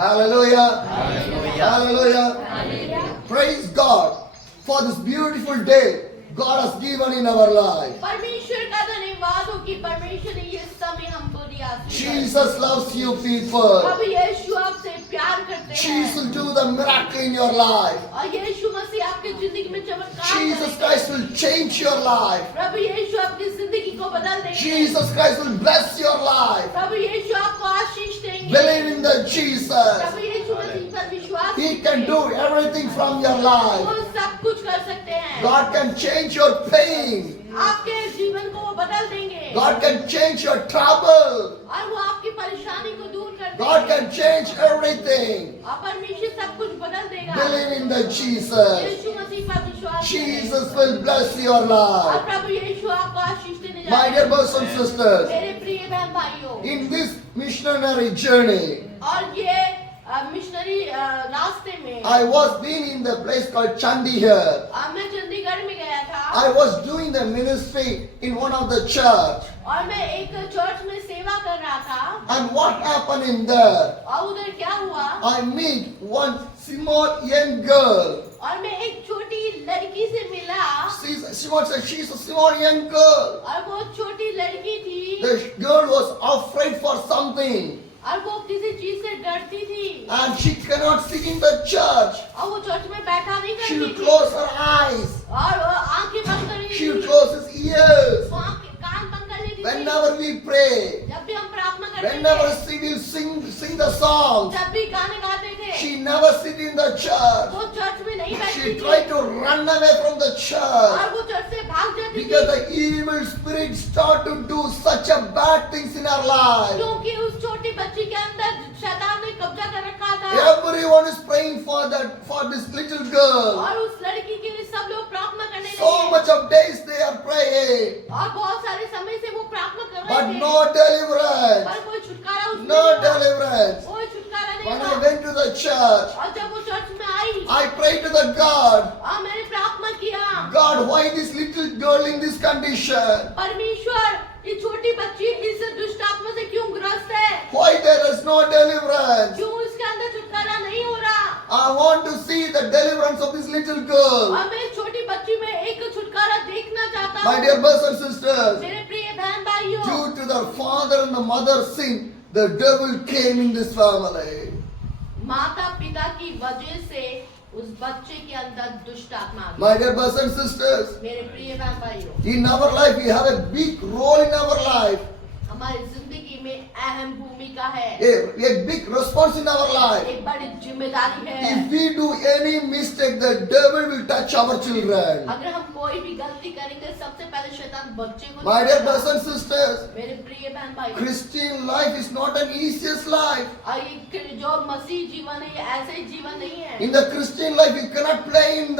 Hallelujah. Hallelujah. Hallelujah. Praise God for this beautiful day God has given in our life. परमेश्वर का धन्यवाद हो कि परमेश्वर ने ये समय हमको दिया। Jesus loves you people. अब यीशु आपसे प्यार करते हैं। Jesus will do the miracle in your life. और यीशु मसीह आपकी जिंदगी में चमत्कार Jesus करेंगे। Christ will change your life. प्रभु यीशु आपकी जिंदगी को बदल देंगे। Jesus Christ will bless your life. प्रभु यीशु आपको आशीष देंगे। Believe in the Jesus. प्रभु यीशु मसीह पर विश्वास He can do everything from your life. वो सब कुछ कर सकते हैं। God can change your pain. आपके जीवन को वो बदल देंगे। God can change your trouble. और वो आपकी परेशानी को दूर कर देंगे। God can change everything. और परमेश्वर सब कुछ बदल देगा। Believe in the Jesus. यीशु मसीह पर विश्वास Jesus will bless your और life. प्रभु यीशु आपको आशीष देने जा My रहे dear हैं। brothers and sisters, मेरे प्रिय बहन भाइयों, in this missionary journey, और ये मिशनरी रास्ते में I was been in the place called Chandigarh. मैं चंडीगढ़ में गया था I was doing the ministry in one of the church. और मैं एक चर्च में सेवा कर रहा था। And what happened in there? और उधर क्या हुआ? I meet one small young girl. और मैं एक छोटी लड़की से मिला She's a small young girl. और वो छोटी लड़की थी The girl was afraid for something. और वो किसी चीज से डरती थी And she cannot sit in the church. और वो चर्च में बैठा नहीं She करती would थी close her eyes. और वो आंखें बंद कर She लेती would थी। close his ears. वो कान बंद कर लेती थी। Whenever we pray, जब भी हम प्रार्थना करते whenever थे, she will sing the songs, जब भी गाने गाते थे, she never sit in the church. वो चर्च में नहीं बैठती She थी tried to run away from the church. और वो चर्च से भाग जाती Because थी the evil spirit start to do such a bad things in our life. क्योंकि उस छोटी बच्ची के अंदर शैतान ने कब्जा कर रखा था Everyone is praying for this little girl. और उस लड़की के लिए सब लोग प्रार्थना करने So लगे much of days they are praying, और बहुत सारे समय से वो प्रार्थना कर but रहे थे no deliverance. पर कोई छुटकारा उसमें No नहीं था। deliverance. कोई छुटकारा नहीं When था I went to the church, और जब वो चर्च में आई I prayed to the God, और मैंने प्रार्थना किया God, why this little girl in this condition? परमेश्वर ये छोटी बच्ची इस दुष्ट आत्मा से क्यों ग्रस्त है Why there is no deliverance? क्यों इसके अंदर छुटकारा नहीं हो रहा I want to see the deliverance of this little girl. और मैं छोटी बच्ची में एक छुटकारा देखना चाहता My हूँ dear brothers and sisters, मेरे प्रिय बहन भाइयों due to the father and the mother sin, the devil came in this family. माता पिता की वजह से उस बच्चे के अंदर दुष्ट आत्मा आ गई। My dear brothers and sisters, मेरे प्रिय बहन भाइयों in our life we have a big role in our life, हमारी जिंदगी में अहम भूमिका है a big response in our life. एक बड़ी जिम्मेदारी है If we do any mistake, the devil will touch our children. अगर हम कोई भी गलती करेंगे सबसे पहले शैतान बच्चे को My dear brothers and sisters, मेरे प्रिय बहन भाई Christian life is not an easiest life. और ये जो मसीह जीवन है ये ऐसे ही जीवन नहीं है In the Christian life, you cannot play in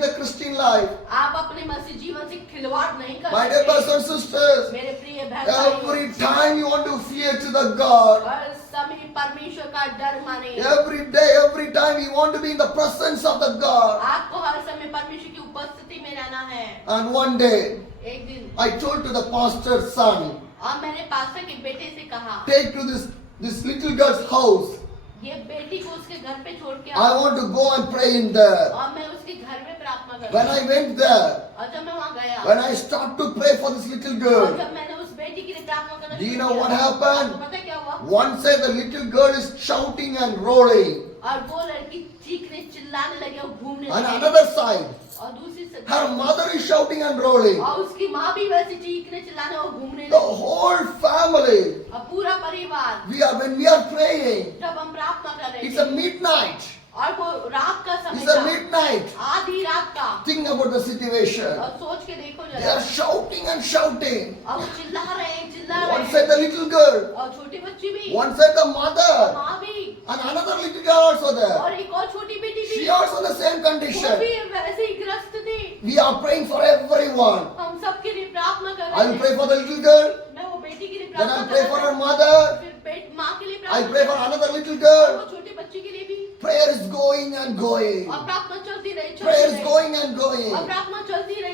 the Christian life. आप अपने मसीह जीवन से खिलवाड़ नहीं कर My dear brothers सकते and sisters, मेरे प्रिय बहन भाइयों every time you want to fear to the God, हर समय परमेश्वर का डर माने every day, every time you want to be in the presence of the God. आपको हर समय परमेश्वर की उपस्थिति में रहना है And one day, एक दिन I told to the pastor's son, और मैंने पास्टर के बेटे से कहा take to this little girl's house. ये बेटी को उसके घर पे छोड़ के I आओ want to go and pray in there. और मैं उसके घर में प्रार्थना When करूँ I went there, और जब मैं वहाँ गया when I start to pray for this little और girl, जब मैंने उस बेटी के लिए प्रार्थना करना Do you शुरू know किया, what happened? आपको पता है क्या हुआ one side the little girl is shouting and rolling, और वो लड़की चीखने चिल्लाने लगी और घूमने and लगी another side और दूसरी से her mother is shouting and rolling. और उसकी माँ भी वैसे चीखने चिल्लाने और घूमने The लगी whole family, और पूरा परिवार when we are praying, जब हम प्रार्थना कर रहे it's a थे midnight. और वो रात का समय It's a था midnight. आधी रात का Think about the situation. और सोच के देखो They जरा are shouting and shouting. और वो चिल्ला रहे हैं चिल्ला One रहे side the हैं little girl, और छोटी बच्ची भी one side the mother, माँ भी and another little girl also there. और एक और छोटी बेटी भी She also in the same वो condition. भी वैसे ही ग्रस्त थी We are praying for everyone. हम सबके लिए प्रार्थना कर I will रहे pray थे for the little girl. मैं वो बेटी के लिए Then I प्रार्थना pray कर for रहा her था mother. फिर माँ के लिए I प्रार्थना pray कर for रहा था another little और girl. वो छोटी बच्ची के लिए भी Prayer is going and going. और प्रार्थना चलती रही Prayer is चलती रही going and और going. प्रार्थना चलती रही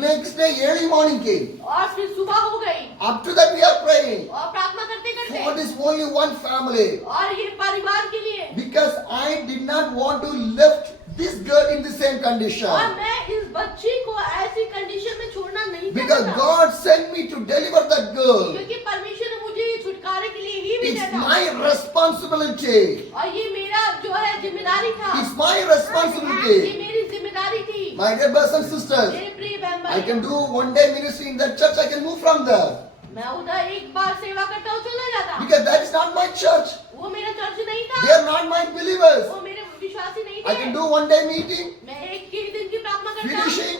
Next day, early morning came. और फिर सुबह हो गई Up to that, we are praying और प्रार्थना करते for करते this only one family. और ये परिवार के लिए Because I did not want to lift this girl in the same condition. और मैं इस बच्ची को ऐसी कंडीशन में छोड़ना नहीं Because चाहता God sent me to deliver that girl. क्योंकि परमेश्वर ने मुझे ये छुटकारे के लिए ही It's भेजा था my responsibility. और ये मेरा जो है जिम्मेदारी था It's my ये responsibility. मेरी जिम्मेदारी थी My dear brothers and sisters, मेरे प्रिय बहन I can भाई do one day ministry in that church. I can move from there. मैं उधर एक बार सेवा करता हूँ चला जाता Because that is not my church. वो मेरा चर्च नहीं They था are not my believers. वो मेरे विश्वासी नहीं I can थे do one day meeting, मैं एक ही दिन की प्रार्थना करता finishing,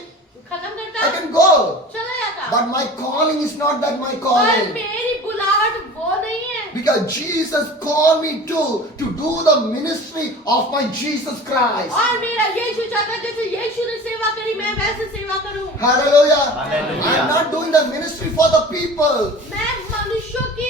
खत्म I करता can go. चला जाता But my calling is not that my पर calling. मेरी बुलाहट वो नहीं है Because Jesus called me to do the ministry of my Jesus Christ. और मेरा यीशु चाहता है, जैसे यीशु ने सेवा करी मैं वैसे सेवा करूं Hallelujah. Hallelujah. I'm not doing the ministry for the people. मैं मनुष्यों की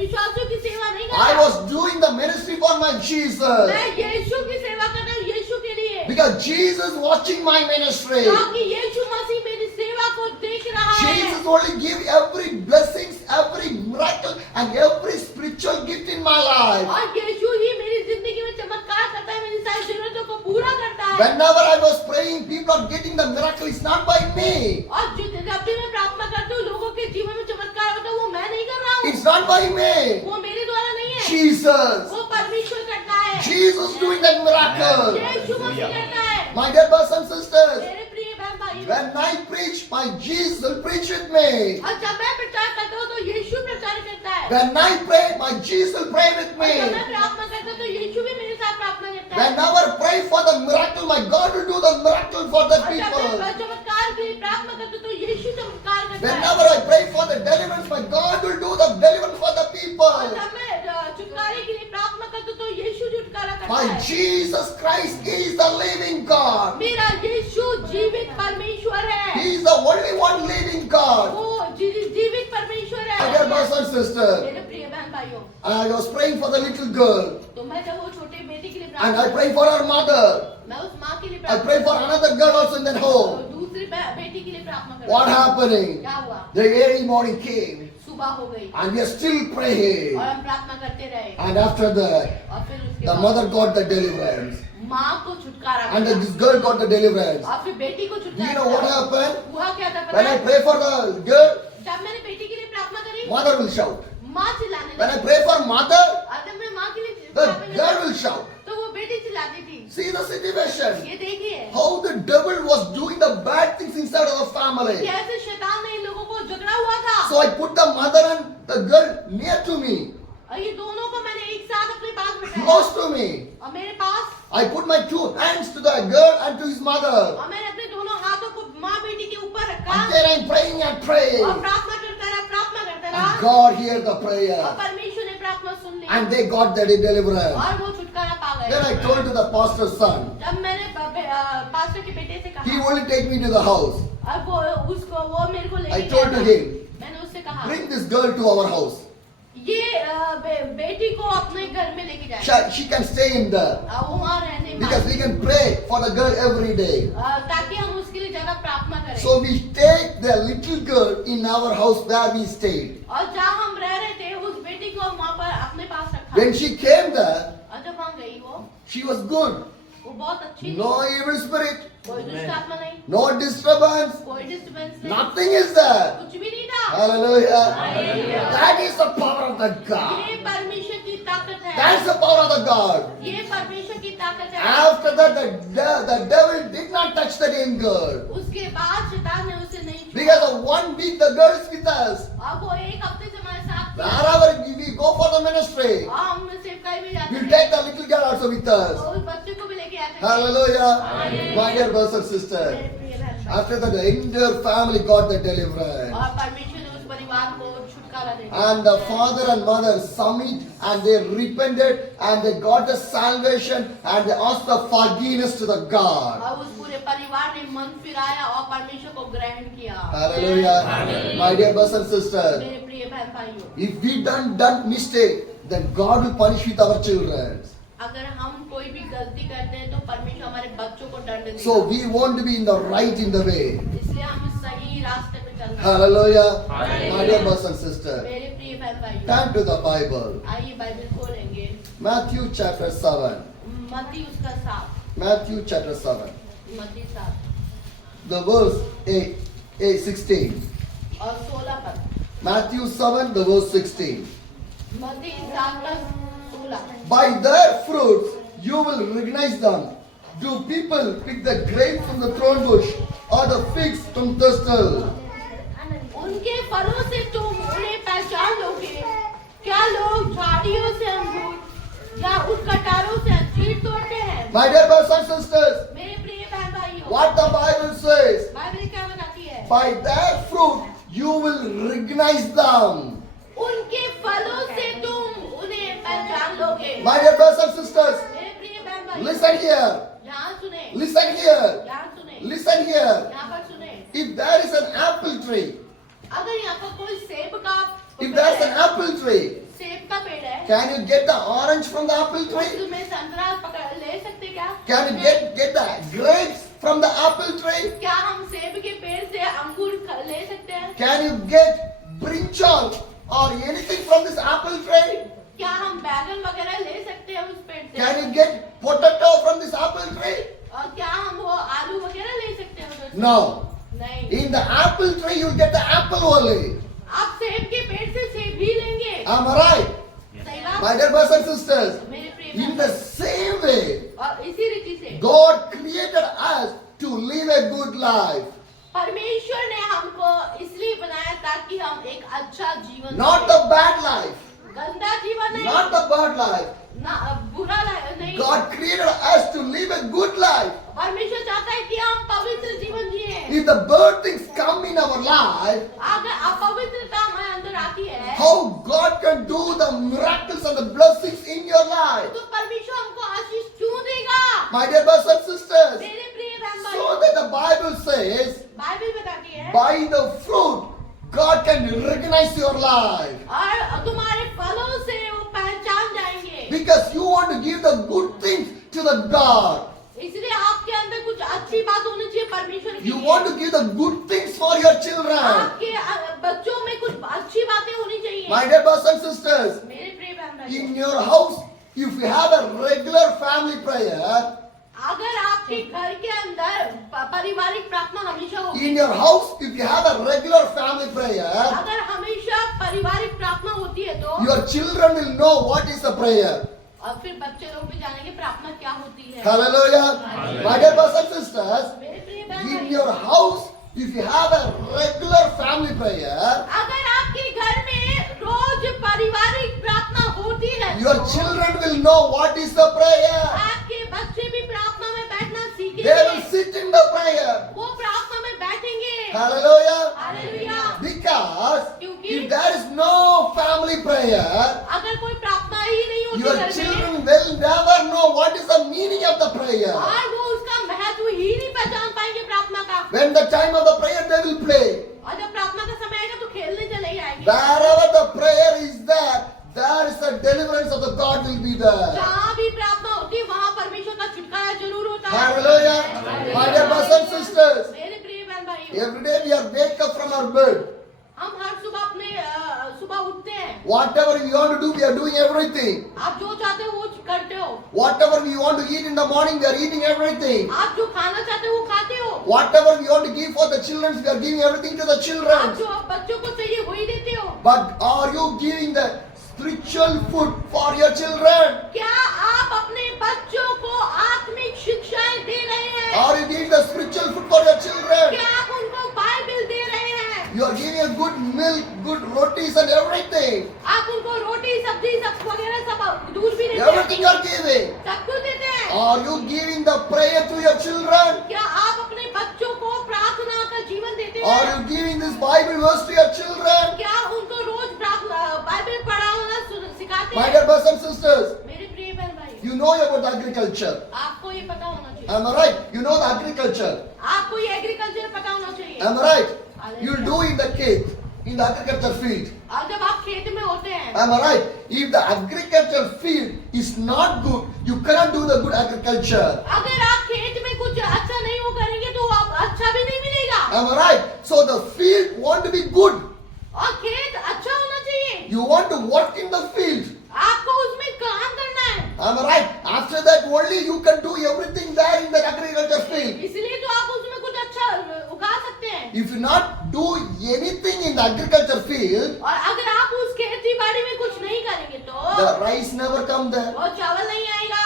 विश्वासियों की सेवा नहीं कर I रहा was doing the ministry for my Jesus. मैं यीशु की सेवा कर रहा हूँ यीशु के लिए Because Jesus watching my ministry. क्योंकि यीशु मसीह मेरी सेवा को देख रहा है Jesus only give every blessings, every miracle and every spiritual gift in my life. और यीशु ही मेरी जिंदगी में चमत्कार करता है मेरी सारी जरूरतों को पूरा करता है Whenever I was praying, people are getting the miracle. It's not by me. और जब भी मैं प्रार्थना करती हूँ लोगों के जीवन में चमत्कार होता है वो मैं नहीं कर रहा हूँ It's not by me. वो मेरे द्वारा नहीं है Jesus. वो परमेश्वर करता है Jesus doing that miracle. यीशु मसीह करता है My dear brothers and sisters, मेरे प्रिय बहन भाई when I preach, my Jesus will preach with me. और जब मैं प्रचार करता हूँ तो यीशु प्रचार करता है When I pray, my Jesus will pray with और जब मैं me. प्रार्थना करता हूँ तो यीशु भी मेरे साथ प्रार्थना करता है Whenever I pray for the miracle, my God will do the miracle for the और जब people. मैं चमत्कार के लिए प्रार्थना करता हूँ तो यीशु चमत्कार करता है Whenever I pray for the deliverance, my God will do the deliverance for the और people. जब मैं छुटकारे के लिए प्रार्थना करता हूँ तो यीशु छुटकारा करता My है Jesus Christ is the living God. मेरा यीशु जीवित परमेश्वर है He is the only one living God. वो जीवित परमेश्वर My dear है brothers and sisters, मेरे प्रिय बहन भाइयों I was praying for the little girl तो मैं जब वो छोटे बेटी के लिए and I प्रार्थना pray for her mother. मैं उस माँ के लिए I pray for another girl also in that और home. दूसरी बेटी के लिए प्रार्थना What करता हूँ। happening? क्या हुआ The early morning came सुबह हो गई and we are still praying. और हम प्रार्थना करते रहे And after that, और फिर उसके the बाद mother got the deliverance माँ को छुटकारा and मिला this girl got the deliverance. और फिर बेटी को Do छुटकारा you know what मिला। happened? हुआ क्या था When पता I है? pray for the girl, जब मैंने बेटी के लिए प्रार्थना करी mother will shout. माँ चिल्लाने When I लगी pray for mother, और जब मैं माँ के लिए the प्रार्थना girl करी, will shout. तो वो बेटी चिल्लाती थी See the situation. ये देखिए How the devil was doing the bad things inside of the family. कैसे शैतान ने इन लोगों को झगड़ा हुआ था So I put the mother and the girl near to me, और ये दोनों को मैंने एक साथ अपने पास बिठाया close to me. और मेरे पास I put my two hands to the girl and to his mother. और मैंने अपने दोनों हाथों को माँ बेटी के ऊपर रखा And then I'm praying and praying. और प्रार्थना करता And रहा God heard the और prayer. परमेश्वर ने प्रार्थना सुन ली And they got the deliverance. और वो छुटकारा पा Then गए I told to the pastor's son, जब मैंने पास्टर के बेटे से he कहा only take me to the house. और वो मेरे को I लेके told to गया him, मैंने उससे कहा bring this girl to our house. ये बेटी को अपने घर में लेके जाए She can stay in there. वो वहाँ रहने Because we can pray for the girl every day. ताकि हम उसके लिए ज्यादा प्रार्थना करें So we take the little girl in our house where we stayed. और जहाँ हम रह रहे थे उस बेटी को हम वहाँ पर अपने पास रखा When she came there, और जब वहाँ गई she was good. वो बहुत अच्छी थी No evil spirit, कोई दुष्ट आत्मा नहीं no disturbance, कोई डिस्टर्बेंस नहीं nothing is there. कुछ भी नहीं था Hallelujah. Hallelujah. That is the power of the God. ये परमेश्वर की ताकत है That's the power of the God. ये परमेश्वर की ताकत है After that, the devil did not touch the young girl. उसके बाद शैतान ने उसे नहीं छुआ Because of 1 week, the girl is with us. और वो एक हफ्ते से हमारे साथ थी Wherever we go for the ministry, और हम सेवकाई में जाते we'll थे take the little girl also with us. और उस बच्चे को भी लेके आते थे Hallelujah. Hallelujah. My dear brothers and sisters. मेरे प्रिय बहन भाई। After that, the entire family got the deliverance. और परमेश्वर ने उस परिवार को छुटकारा दे दिया And the father and mother submit and they repented and they got the salvation and they asked the forgiveness to the God. और उस पूरे परिवार ने मन फिराया और परमेश्वर को ग्रहण किया Hallelujah. My dear brothers and sisters, मेरे प्रिय बहन भाइयों if we done mistake, then God will punish with our children. अगर हम कोई भी गलती करते हैं तो परमेश्वर हमारे बच्चों को दंड देगा। So we want to be in the right in the way. इसलिए हम सही रास्ते पे चलना है। Hallelujah. Hallelujah. My dear brothers and sisters, मेरे प्रिय बहन भाइयों, turn to the Bible. आइए बाइबल खोलेंगे। Matthew chapter 7. मत्ती उसका 7, Matthew chapter 7. मत्ती 7 The verse 16. और 16 पर। Matthew 7, the verse 16. मत्ती 7 का 16। By their fruits you will recognize them. Do people pick the grape from the thorn bush or the figs from the thistle? उनके फलों से तुम उन्हें पहचान लोगे। क्या लोग झाड़ियों से अंगूर या उस कटारों से अंजीर तोड़ते हैं? My dear brothers and sisters, मेरे प्रिय बहन भाइयों, what the Bible says, Bible क्या बताती है? by their fruit you will recognize them. उनके फलों से तुम उन्हें पहचान लोगे। My dear brothers and sisters, मेरे प्रिय बहन भाइयों, listen here, यहाँ सुने, listen here, यहाँ सुने, listen here. यहाँ पर सुने। If there is an apple tree, अगर यहाँ पर कोई सेब का if पेड़ there is an है, apple tree, सेब का पेड़ है, can you get the orange from the apple tree? तुम्हें संतरा पकड़ ले सकते क्या? Can you get the grapes from the apple tree? क्या हम सेब के पेड़ से अंगूर ले सकते हैं? Can you get brinjal or anything from this apple tree? क्या हम बैगन वगैरह ले सकते हैं उस पेड़ से? Can you get potato from this apple tree? और क्या हम वो आलू वगैरह ले सकते हैं उधर से? No. नहीं। In the apple tree you get the apple only. आप सेब के पेड़ से सेब ही लेंगे। Am I right? सही बात? My dear brothers and sisters, मेरे प्रिय in बहन, the same way, और इसी रीति से God created us to live a good life. परमेश्वर ने हमको इसलिए बनाया ताकि हम एक अच्छा जीवन Not जिएं। the bad life. गंदा जीवन नहीं, Not the bad life. ना बुरा नहीं। God created us to live a good life. परमेश्वर चाहता है कि हम पवित्र जीवन जिए। If the bad things come in our life, अगर अपवित्रता हमारे अंदर आती है, how God can do the miracles and the blessings in your life. तो परमेश्वर हमको आशीष क्यों देगा? My dear brothers and sisters, मेरे प्रिय बहन so भाइयों, that the Bible says, Bible बताती है by the fruit, God can recognize your life. और तुम्हारे फलों से वो पहचान जाएंगे। Because you want to give the good things to the God. इसलिए आपके अंदर कुछ अच्छी बात होनी चाहिए परमेश्वर के You लिए। want to give the good things for your children. आपके बच्चों में कुछ अच्छी बातें होनी चाहिए। My dear brothers and sisters, मेरे प्रिय बहन भाइयों, in your house, if you have a regular family prayer, अगर आपके घर के अंदर पारिवारिक प्रार्थना हमेशा होगी, in your house, if you have a regular family prayer, अगर हमेशा पारिवारिक प्रार्थना होती है तो your children will know what is a prayer. और फिर बच्चे लोग भी जानेंगे प्रार्थना क्या होती है। Hallelujah. My dear brothers and sisters, मेरे प्रिय बहन in भाइयों, your house, if you have a regular family prayer, अगर आपके घर में रोज पारिवारिक प्रार्थना होती है your तो children will know what is the prayer. आपके बच्चे भी प्रार्थना में बैठना They will सीखेंगे। sit in the prayer. वो प्रार्थना में बैठेंगे। Hallelujah. हालेलुया। Because क्योंकि if there is no family prayer, अगर कोई प्रार्थना ही नहीं होती your घर में children will never know what is the meaning of the prayer. और वो उसका महत्व ही नहीं पहचान पाएंगे प्रार्थना का। When the time of the prayer, they will play. और जब प्रार्थना का समय आएगा तो खेलने चले ही आएंगे। Wherever the prayer is there is the deliverance of the God will be there. जहाँ भी प्रार्थना होती है वहाँ परमेश्वर का छुटकारा जरूर होता है। Hallelujah. My dear brothers and sisters, मेरे प्रिय बहन भाइयों, every day we are wake up from our bed. हम हर सुबह अपने सुबह उठते हैं। Whatever we want to do, we are doing everything. आप जो चाहते हो वो करते हो। Whatever we want to eat in the morning, we are eating everything. आप जो खाना चाहते हो वो खाते हो। Whatever we want to give for the children, we are giving everything to the आप children. जो बच्चों को चाहिए वही देते हो। But are you giving the spiritual food for your children? क्या आप अपने बच्चों को आत्मिक शिक्षाएं दे रहे हैं? Are you giving the spiritual food for your children? क्या आप उनको बाइबल दे रहे हैं? You are giving a good milk, good rotis and everything. आप उनको रोटी सब्जी सब वगैरह सब दूध भी देते Everything you हैं, are giving. सब कुछ देते हैं। Are you giving the prayer to your children? क्या आप अपने बच्चों को प्रार्थना का जीवन देते Are हैं? you giving this Bible verse to your children? क्या उनको रोज बाइबल पढ़ाना सिखाते My हैं? dear brothers and sisters, मेरे प्रिय बहन भाई, you know about the agriculture. आपको ये पता होना चाहिए। Am I right? You know the agriculture. आपको ये एग्रीकल्चर पता होना चाहिए। Am I right? You do in the kid. in the agriculture field. और जब आप खेत में होते हैं, Am I right? If the agriculture field is not good, you cannot do the good agriculture. अगर आप खेत में कुछ अच्छा नहीं वो करेंगे तो आप अच्छा भी नहीं मिलेगा। Am I right? So the field want to be good. और खेत अच्छा होना चाहिए, You want to work in the field. आपको उसमें काम करना है। Am I right? After that only you can do everything there in the agriculture field. इसलिए तो आप उसमें कुछ अच्छा उगा सकते हैं। If you not do anything in the agriculture field, और अगर आप उस खेती बाड़ी में कुछ नहीं करेंगे तो the rice never come there. वो चावल नहीं आएगा,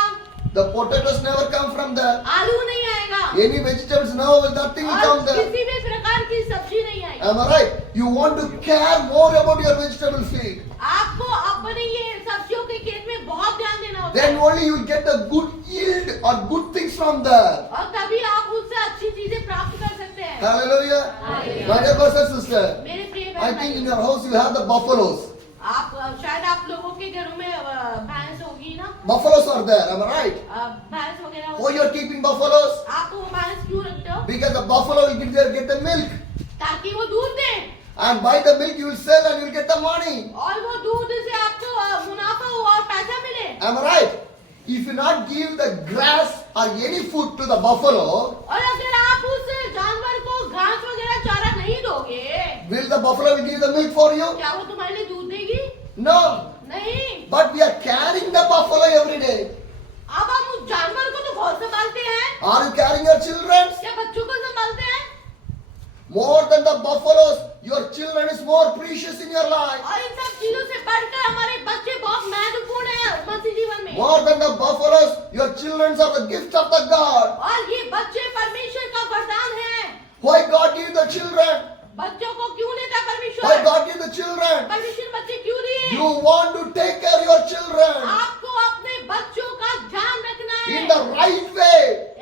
The potatoes never come from there. आलू नहीं आएगा, Any vegetables, no, nothing will और come there. किसी भी प्रकार की सब्जी नहीं आएगी। Am I right? You want to care more about your vegetable field. आपको अपने ये सब्जियों के खेत में बहुत ध्यान देना होता Then है, only you will get the good yield or good things from there. और तभी आप उससे अच्छी चीजें प्राप्त कर सकते हैं। Hallelujah. Hallelujah. My dear brothers and sisters, मेरे प्रिय I बहन think in भाई, your house you have the buffaloes. आप शायद आप लोगों के घरों में भैंस होगी ना, Buffaloes are there. Am I right? भैंस वगैरह Why होगी। you are keeping buffaloes? आप वो भैंस क्यों रखते हो? Because the buffalo will get the milk. ताकि वो दूध दे, And by the milk you will sell and you will get the money. और वो दूध से आपको मुनाफा हो और पैसा मिले। Am I right? If you not give the grass or any food to the buffalo, और अगर आप उस जानवर को घास वगैरह चारा नहीं दोगे, will the buffalo will give the milk for you? क्या वो तुम्हारे लिए दूध देगी? No. नहीं। But we are carrying the buffalo every day. अब हम उस जानवर को तो बहुत संभालते हैं, Are you carrying your children? क्या बच्चों को संभालते हैं? More than the buffaloes, your children is more precious in your life. और इन सब चीजों से बढ़कर हमारे बच्चे बहुत महत्वपूर्ण हैं मसीह जीवन में। More than the buffaloes, your children are the gift of the God. और ये बच्चे परमेश्वर का वरदान है। Why God gave the children? बच्चों को क्यों देता Why परमेश्वर? God gave the children? परमेश्वर बच्चे क्यों दिए? You want to take care of your children आपको अपने बच्चों का ध्यान रखना है in the right way.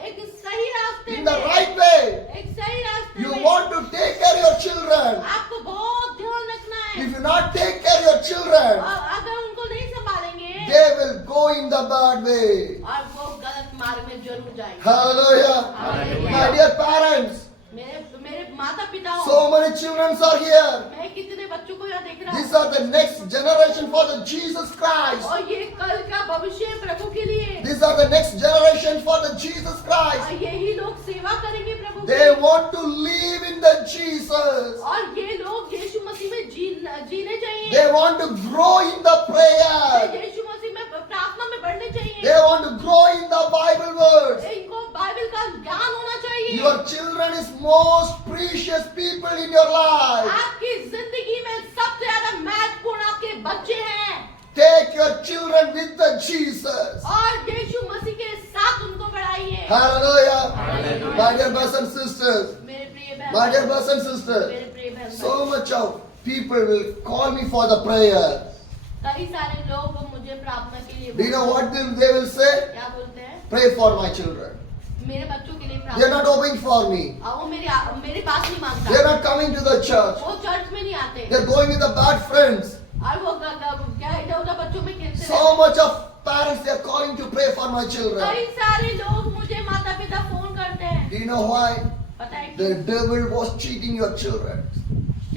एक सही रास्ते In the में, right way. एक सही रास्ते You में। want to take care of your children. आपको बहुत ध्यान रखना है, If you not take care of your children, और अगर उनको नहीं संभालेंगे they will go in the bad way. और वो गलत मार्ग में जरूर जाएंगे। Hallelujah. Hallelujah. My dear parents, मेरे मेरे माता पिता हो, so many children are here. मैं कितने बच्चों को यहाँ देख रहा These हूँ, are the next generation for the Jesus Christ. और ये कल का भविष्य है प्रभु के लिए, These are the next generation for the Jesus Christ. और यही लोग सेवा करेंगे प्रभु They की, want to live in the Jesus. और ये लोग यीशु मसीह में जीने चाहिए, They want to grow in the prayer. यीशु मसीह में प्रार्थना में बढ़ने चाहिए, They want to grow in the Bible words. इनको बाइबल का ज्ञान होना चाहिए। Your children is most precious people in your life. आपकी जिंदगी में सबसे ज्यादा महत्वपूर्ण आपके बच्चे हैं, Take your children with the Jesus. और यीशु मसीह के साथ उनको बढ़ाइए। Hallelujah. My dear brothers and sisters. मेरे प्रिय बहन, My dear brothers and sisters. मेरे प्रिय बहन, So much of people will call me for the prayer. कई सारे लोग मुझे प्रार्थना के लिए Do you know what they will say? क्या बोलते हैं? Pray for my children. मेरे बच्चों के लिए They are प्रार्थना। not obeying for me. वो मेरी बात नहीं They मानता, are not coming to the church. वो चर्च में नहीं आते, They are going with the bad friends. और वो क्या इधर उधर बच्चों में खेलते So रहते। much of parents they are calling to pray for my children. कई सारे लोग मुझे माता पिता फोन करते हैं, Do you know why? पता है The क्यों? devil was cheating your children.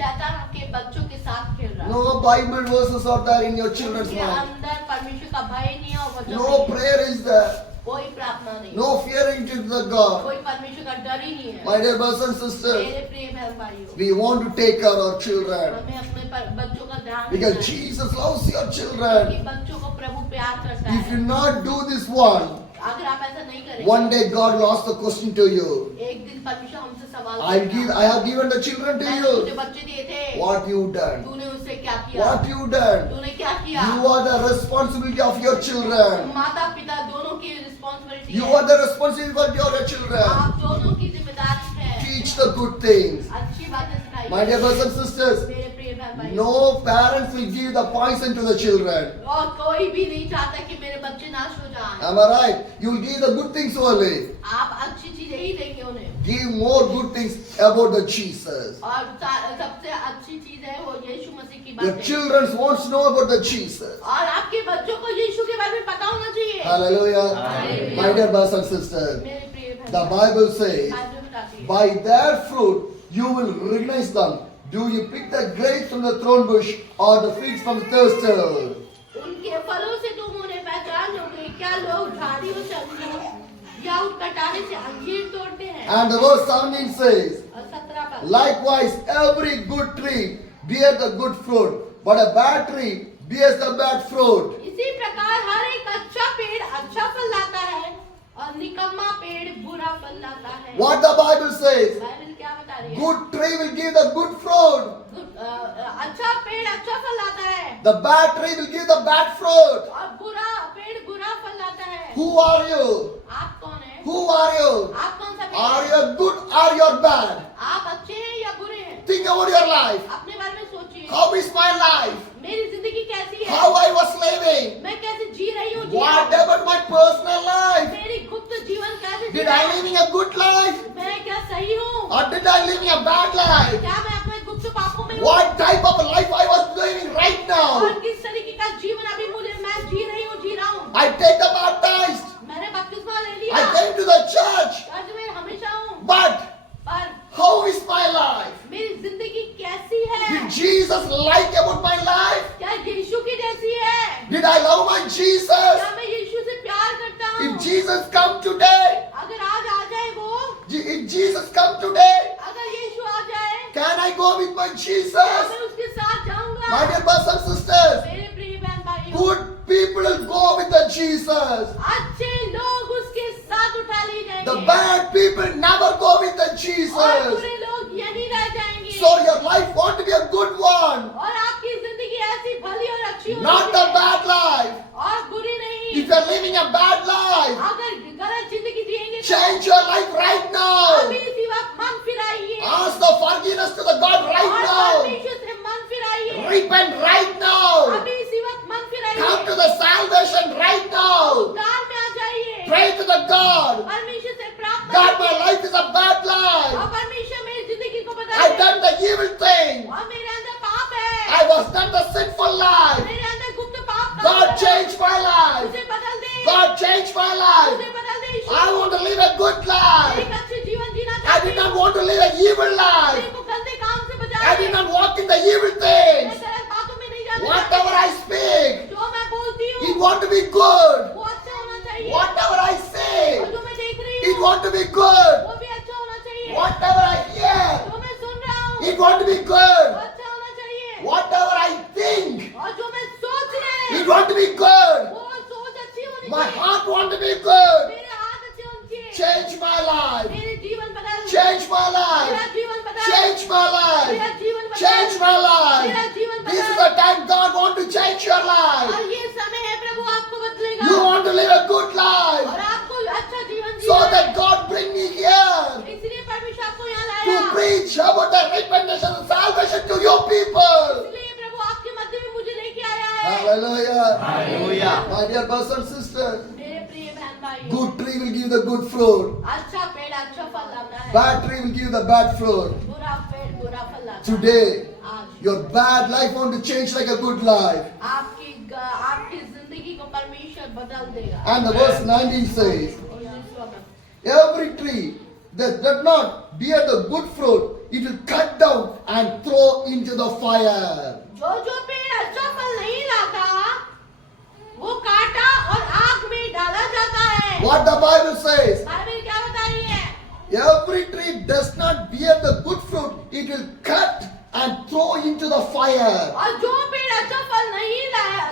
शैतान आपके बच्चों के साथ खेल रहा है। No Bible verses are there in your children's उनके mind. अंदर परमेश्वर का भय नहीं है, और वचन No नहीं है। prayer is there. कोई प्रार्थना नहीं, No fearing to the God. कोई परमेश्वर का डर ही नहीं है। My dear brothers and sisters, मेरे प्रिय बहन भाइयों, we want to take care of our children. हमें अपने बच्चों का ध्यान रखना Because है, Jesus loves your क्योंकि children. बच्चों को प्रभु प्यार करता If you है। not do this one, अगर आप ऐसा नहीं करेंगे, one day God will ask the question to you. एक दिन परमेश्वर हमसे सवाल I करेगा, have given the children to मैंने तुझे you. बच्चे दिए थे, What you done? तूने उससे क्या किया? What you done? तूने क्या किया? You are the responsibility of your children. माता पिता दोनों की रिस्पॉन्सिबिलिटी You है, are the responsibility of your children. आप दोनों की जिम्मेदारी है। Teach the good things. अच्छी बातें सिखाइए। My dear brothers and sisters, मेरे प्रिय बहन भाई, no parents will give the poison to the children. और कोई भी नहीं चाहता कि मेरे बच्चे नाश हो जाएं। Am I right? You will give the good things only. आप अच्छी चीजें ही देंगे उन्हें, Give more good things about the Jesus. और सबसे अच्छी चीज है वो यीशु मसीह की Your बातें। children wants to know about the Jesus. और आपके बच्चों को यीशु के बारे में पता होना चाहिए। Hallelujah. Hallelujah. My dear brothers and sisters, मेरे प्रिय बहन the भाई, Bible says, बाइबल बताती है, by their fruit you will recognize them. Do you pick the grapes from the thorn bush or the figs from the thistle? उनके फलों से तुम उन्हें पहचान लोगे। क्या लोग झाड़ियों से अंगूर या उस कटारे से अंजीर तोड़ते हैं? And the verse 17 says, और 17 पर likewise every good tree bears the good fruit, but a bad tree bears the bad fruit. इसी प्रकार हर एक अच्छा पेड़ अच्छा फल लाता है और निकम्मा पेड़ बुरा फल लाता है। What the Bible says? Bible क्या बता रही है? Good tree will give the good fruit. अच्छा पेड़ अच्छा फल लाता है The bad tree will give the bad fruit. और बुरा पेड़ बुरा फल लाता है। Who are you? आप कौन है? Who are you? आप कौन सा Are पेड़? you good or you're bad? आप अच्छे हैं या बुरे हैं? Think about your life. अपने बारे में सोचिए। How is my life? मेरी जिंदगी कैसी है? How I was living? मैं कैसे जी रही हूँ? What about my personal life? मेरी गुप्त जीवन कैसे जी Did रहा I हूँ? living a good life? मैं क्या सही हूँ? Or did I living a bad life? क्या मैं अपने गुप्त पापों में हूँ? What type of life I was living right और now? किस तरीके का जीवन अभी मैं जी रहा हूँ? I take the baptized. मैंने बपतिस्मा ले लिया। I came to the church. Church में हमेशा हूँ। But पर how is my life? मेरी जिंदगी कैसी है? Did Jesus like about my life? क्या यीशु की जैसी है? Did I love my Jesus? क्या मैं यीशु से प्यार करता हूँ? If Jesus come today, अगर आज आ जाए वो, if Jesus come today, अगर यीशु आ जाए, can I go with my क्या Jesus? मैं उसके साथ जाऊंगा? My dear brothers and sisters, मेरे प्रिय बहन भाइयों, good people will go with the Jesus. अच्छे लोग उसके साथ उठा लिए The जाएंगे bad people never go with the और Jesus. बुरे लोग यहीं रह जाएंगे। So your life want to be a good one, और आपकी जिंदगी ऐसी भली और अच्छी होनी not a चाहिए bad life. और बुरी नहीं। If you're living a bad life, अगर गलत जिंदगी जिएंगे तो change your life right now. अभी इसी वक्त मन फिराइए Ask the forgiveness to the God right और now. परमेश्वर से मन फिराइए। Repent right now. अभी इसी वक्त मन फिराइए। Come to the salvation right now. उद्धार में आ जाइए। Pray to the God. परमेश्वर से प्रार्थना God, my कीजिए। life is a bad life. और परमेश्वर मेरी जिंदगी को बता I've they. done the evil thing. और मेरे अंदर पाप है। I was done the sinful life. मेरे अंदर गुप्त पाप का God, है। change my life. मुझे बदल दे। God, change my life. मुझे बदल दे यीशु। I want to live a good life. एक अच्छे जीवन जीना I चाहती did not हूँ। want to live a evil life. मेरे को गंदे काम से बचा I ले। did not walk in the evil मैं things. गलत बातों में नहीं जाना Whatever I चाहती। speak, जो मैं बोलती it हूँ want to be good. वो अच्छा होना चाहिए। Whatever I say, और जो मैं देख रही it हूँ want to be good. वो भी अच्छा होना चाहिए। Whatever I hear, जो मैं सुन रहा हूँ it want to be वो good. अच्छा होना चाहिए। Whatever I think, और जो मैं सोच रहे it want to be good. वो सोच अच्छी होनी My चाहिए। heart want to be good. मेरे हाथ अच्छे होने चाहिए। Change my life. मेरे जीवन बदल। Change my मेरा life. जीवन बदल। Change my मेरा life. जीवन बदल। Change my मेरा life. जीवन This is बदल। the time God want to change your life. और ये समय है प्रभु आपको बदलेगा। You want to live a good life. और आपको अच्छा जीवन So जीना that है। God bring me here इसलिए परमेश्वर आपको यहाँ to लाया। preach about the repentance and salvation to your people. इसलिए प्रभु आपके मध्य में मुझे लेके आया है। Hallelujah. Hallelujah. My dear brothers and sisters, मेरे प्रिय बहन भाइयों, good tree will give the good fruit. अच्छा पेड़ अच्छा फल लाता है। Bad tree will give the bad fruit. बुरा पेड़ बुरा फल लाता है। Today, आज your bad life want to change like a good life. आपकी जिंदगी को परमेश्वर बदल देगा। And the verse 19 says, और दूसरा में, every tree that does not bear the good fruit, it will cut down and throw into the fire. जो पेड़ अच्छा फल नहीं लाता वो काटा और आग में डाला जाता है। What the Bible says, Bible क्या बता रही है? every tree does not bear the good fruit, it will cut and throw into the fire. और जो पेड़ अच्छा फल नहीं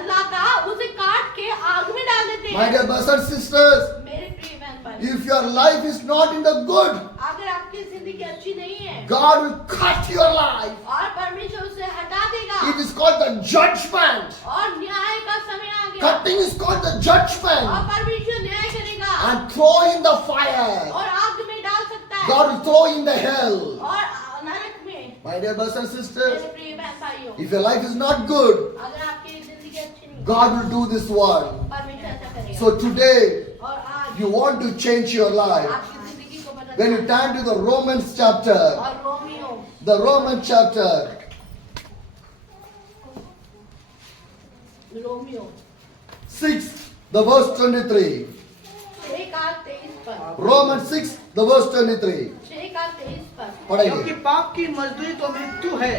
लाता उसे काट के आग में डाल देते My हैं। dear brothers and sisters, मेरे प्रिय बहन भाई, if your life is not in the good, अगर आपकी जिंदगी अच्छी नहीं है God will cut your life. और परमेश्वर उसे हटा देगा It is called the judgment. और न्याय का समय आ गया Cutting is called the और judgment. परमेश्वर न्याय करेगा And throw in the fire. और आग में डाल सकता है God will throw in the hell. और नरक में। My dear brothers and मेरे sisters, प्रिय बहन भाइयों, if your life is not good, अगर आपकी जिंदगी अच्छी नहीं है, God will do this one. परमेश्वर ऐसा करेगा। So today, और आज you want to change your life. आपकी जिंदगी को बदलना When you turn to the Romans chapter, और Romeo the Roman chapter, 6, the verse 23. 6 का 23 पर Romans 6, the verse 23. 6 का 23 पर पढ़ाइए। क्योंकि पाप की मजदूरी तो मृत्यु है,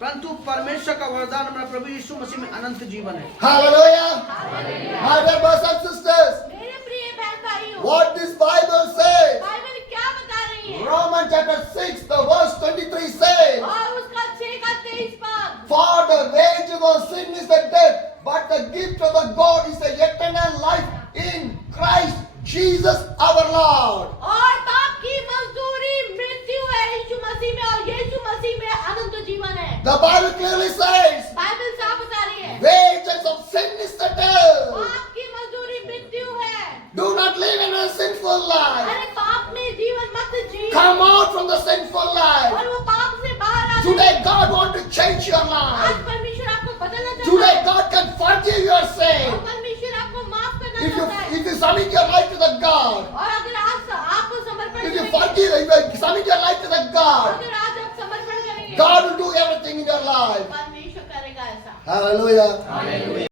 परंतु परमेश्वर का वरदान हमारा प्रभु यीशु मसीह में अनंत जीवन है। Hallelujah. My dear brothers and sisters, मेरे प्रिय बहन भाइयों, what this Bible says, Bible क्या बता रही है? Romans chapter 6, the verse 23 says, और उसका 6 का 23 पद, for the wages of sin is the death, but the gift of the God is the eternal life in Christ Jesus our Lord. और पाप की मजदूरी मृत्यु है यीशु मसीह में, और यीशु मसीह में अनंत जीवन है। The Bible clearly says, Bible साफ बता रही है, wages of sin is the death. पाप की मजदूरी मृत्यु है। Do not live in a sinful life. अरे पाप में जीवन मत जी, Come out from the sinful life. और वो पाप से बाहर आ Today God wants to change your आज life. परमेश्वर आपको बदलना चाहता Today है, God can forgive your sin. और परमेश्वर आपको माफ करना If चाहता है। you submit your life to the God, और अगर आप समर्पण if you करेंगे, if you submit your life to the God, अगर आज आप समर्पण करेंगे, God will do everything in your life. परमेश्वर करेगा ऐसा। Hallelujah.